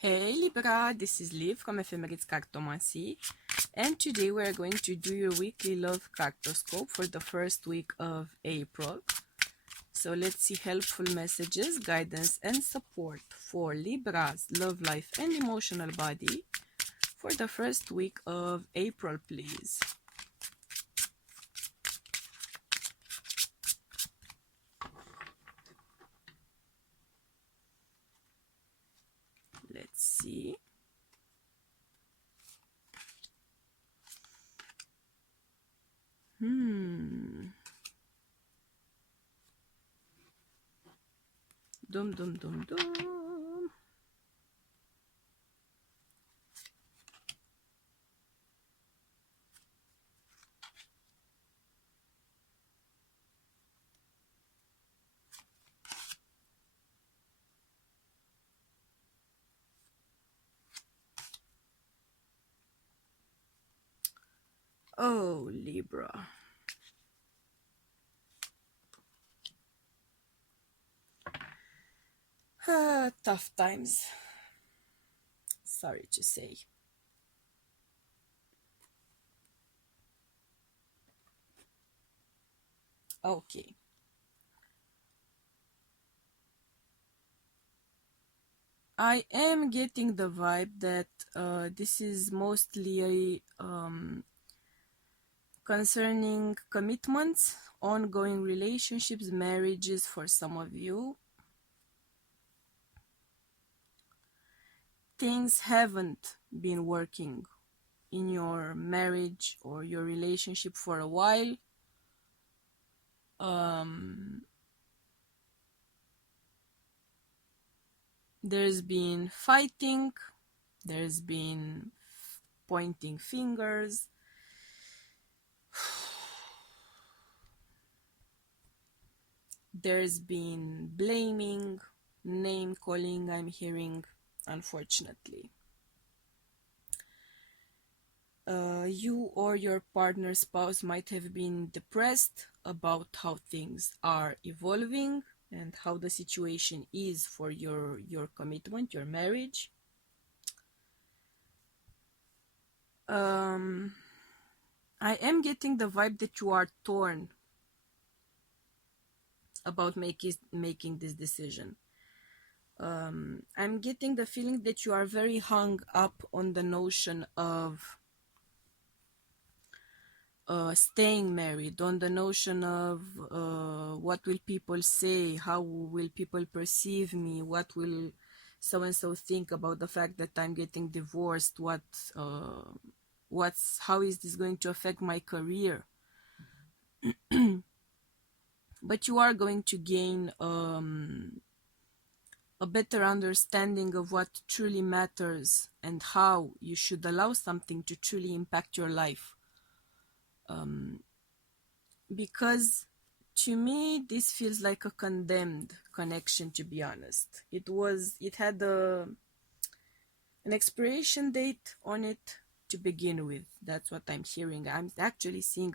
Hey Libra, this is Liv from Ephemeris Cartomancy, and today we are going to do your weekly love cartoscope for the first week of April. So let's see helpful messages, guidance, and support for Libra's love life and emotional body for the first week of April, please. Let's see. Dum dum dum dum. Oh, Libra. Tough times. Sorry to say. Okay. I am getting the vibe that this is mostly concerning commitments, ongoing relationships, marriages for some of you. Things haven't been working in your marriage or your relationship for a while. There's been fighting, there's been pointing fingers. There's been blaming, name calling, I'm hearing, unfortunately. You or your partner spouse might have been depressed about how things are evolving and how the situation is for your commitment, your marriage. I am getting the vibe that you are torn about making this decision. I'm getting the feeling that you are very hung up on the notion of staying married, on the notion of what will people say, how will people perceive me, what will so and so think about the fact that I'm getting divorced, how is this going to affect my career. But you are going to gain a better understanding of what truly matters and how you should allow something to truly impact your life. Because to me this feels like a condemned connection, to be honest. It had an expiration date on it to begin with. That's what I'm hearing. I'm actually seeing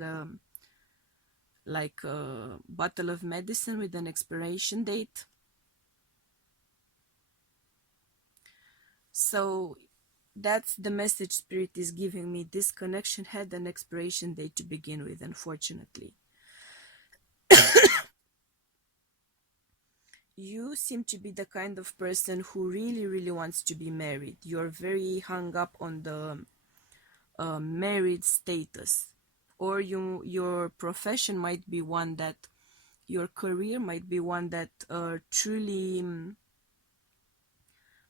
like a bottle of medicine with an expiration date. So that's the message Spirit is giving me. This connection had an expiration date to begin with, unfortunately. You seem to be the kind of person who really wants to be married. You're very hung up on the married status, or your profession might be one that, your career might be one that truly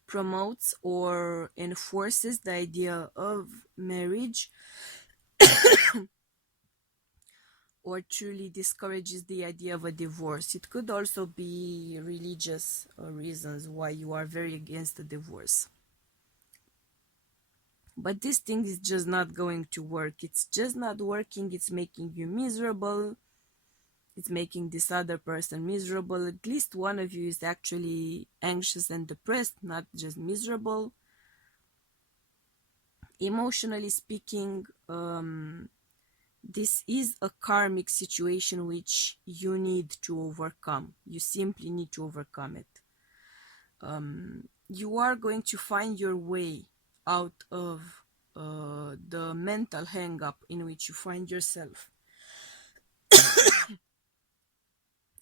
promotes or enforces the idea of marriage, or truly discourages the idea of a divorce. It could also be religious reasons why you are very against a divorce. But this thing is just not going to work. It's just not working. It's making you miserable. It's making this other person miserable. At least one of you is actually anxious and depressed, not just miserable. Emotionally speaking, this is a karmic situation which you need to overcome. You simply need to overcome it. You are going to find your way out of the mental hang-up in which you find yourself.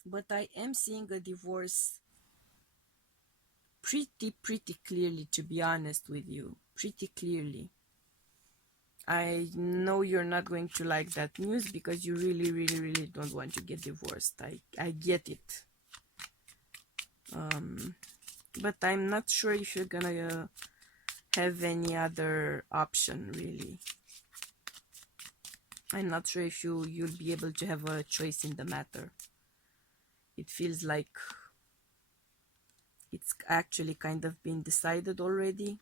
But I am seeing a divorce pretty clearly, to be honest with you. Pretty clearly. I know you're not going to like that news because you really don't want to get divorced. I get it. But I'm not sure if you're gonna have any other option, really. I'm not sure if you'll be able to have a choice in the matter. It feels like it's actually kind of been decided already.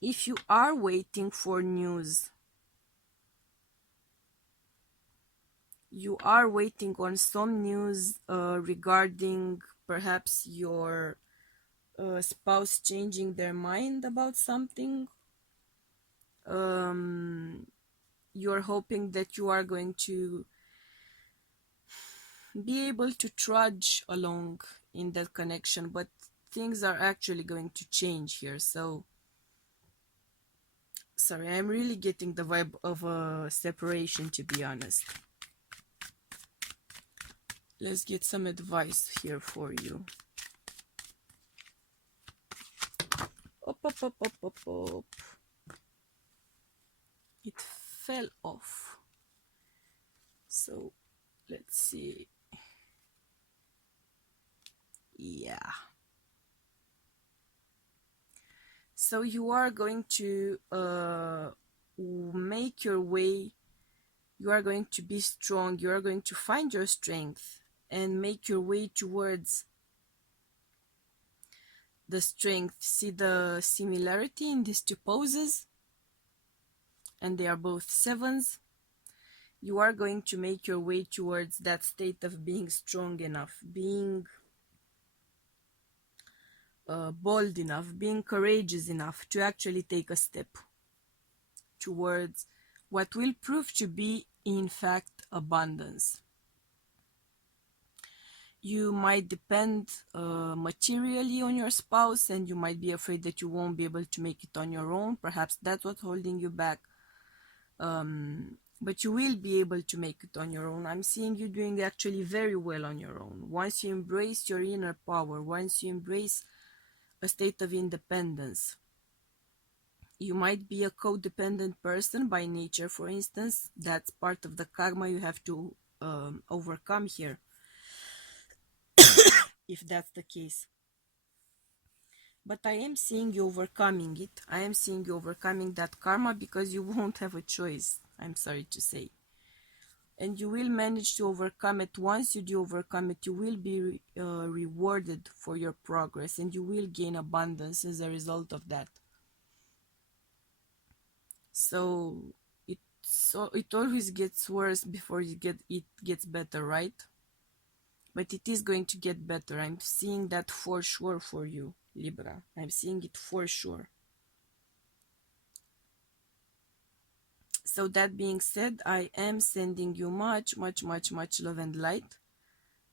If you are waiting for news, you are waiting on some news regarding perhaps your spouse changing their mind about something. You're hoping that you are going to be able to trudge along in that connection, but things are actually going to change here. So sorry, I'm really getting the vibe of a separation, to be honest. Let's get some advice here for you. Op. It fell off. So let's see. Yeah. So you are going to make your way. You are going to be strong. You are going to find your strength and make your way towards the strength. See the similarity in these two poses? And they are both sevens. You are going to make your way towards that state of being strong enough, being bold enough, being courageous enough to actually take a step towards what will prove to be, in fact, abundance. You might depend materially on your spouse, and you might be afraid that you won't be able to make it on your own. Perhaps that's what's holding you back. But you will be able to make it on your own. I'm seeing you doing actually very well on your own. Once you embrace your inner power, once you embrace a state of independence. You might be a codependent person by nature, for instance. That's part of the karma you have to overcome here, if that's the case. But I am seeing you overcoming it. I am seeing you overcoming that karma because you won't have a choice, I'm sorry to say. And you will manage to overcome it. Once you do overcome it, you will be rewarded for your progress, and you will gain abundance as a result of that. So it always gets worse before it gets better, right? But it is going to get better. I'm seeing that for sure for you, Libra. I'm seeing it for sure. So that being said, I am sending you much love and light,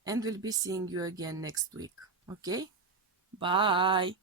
and we'll be seeing you again next week. Okay? Bye.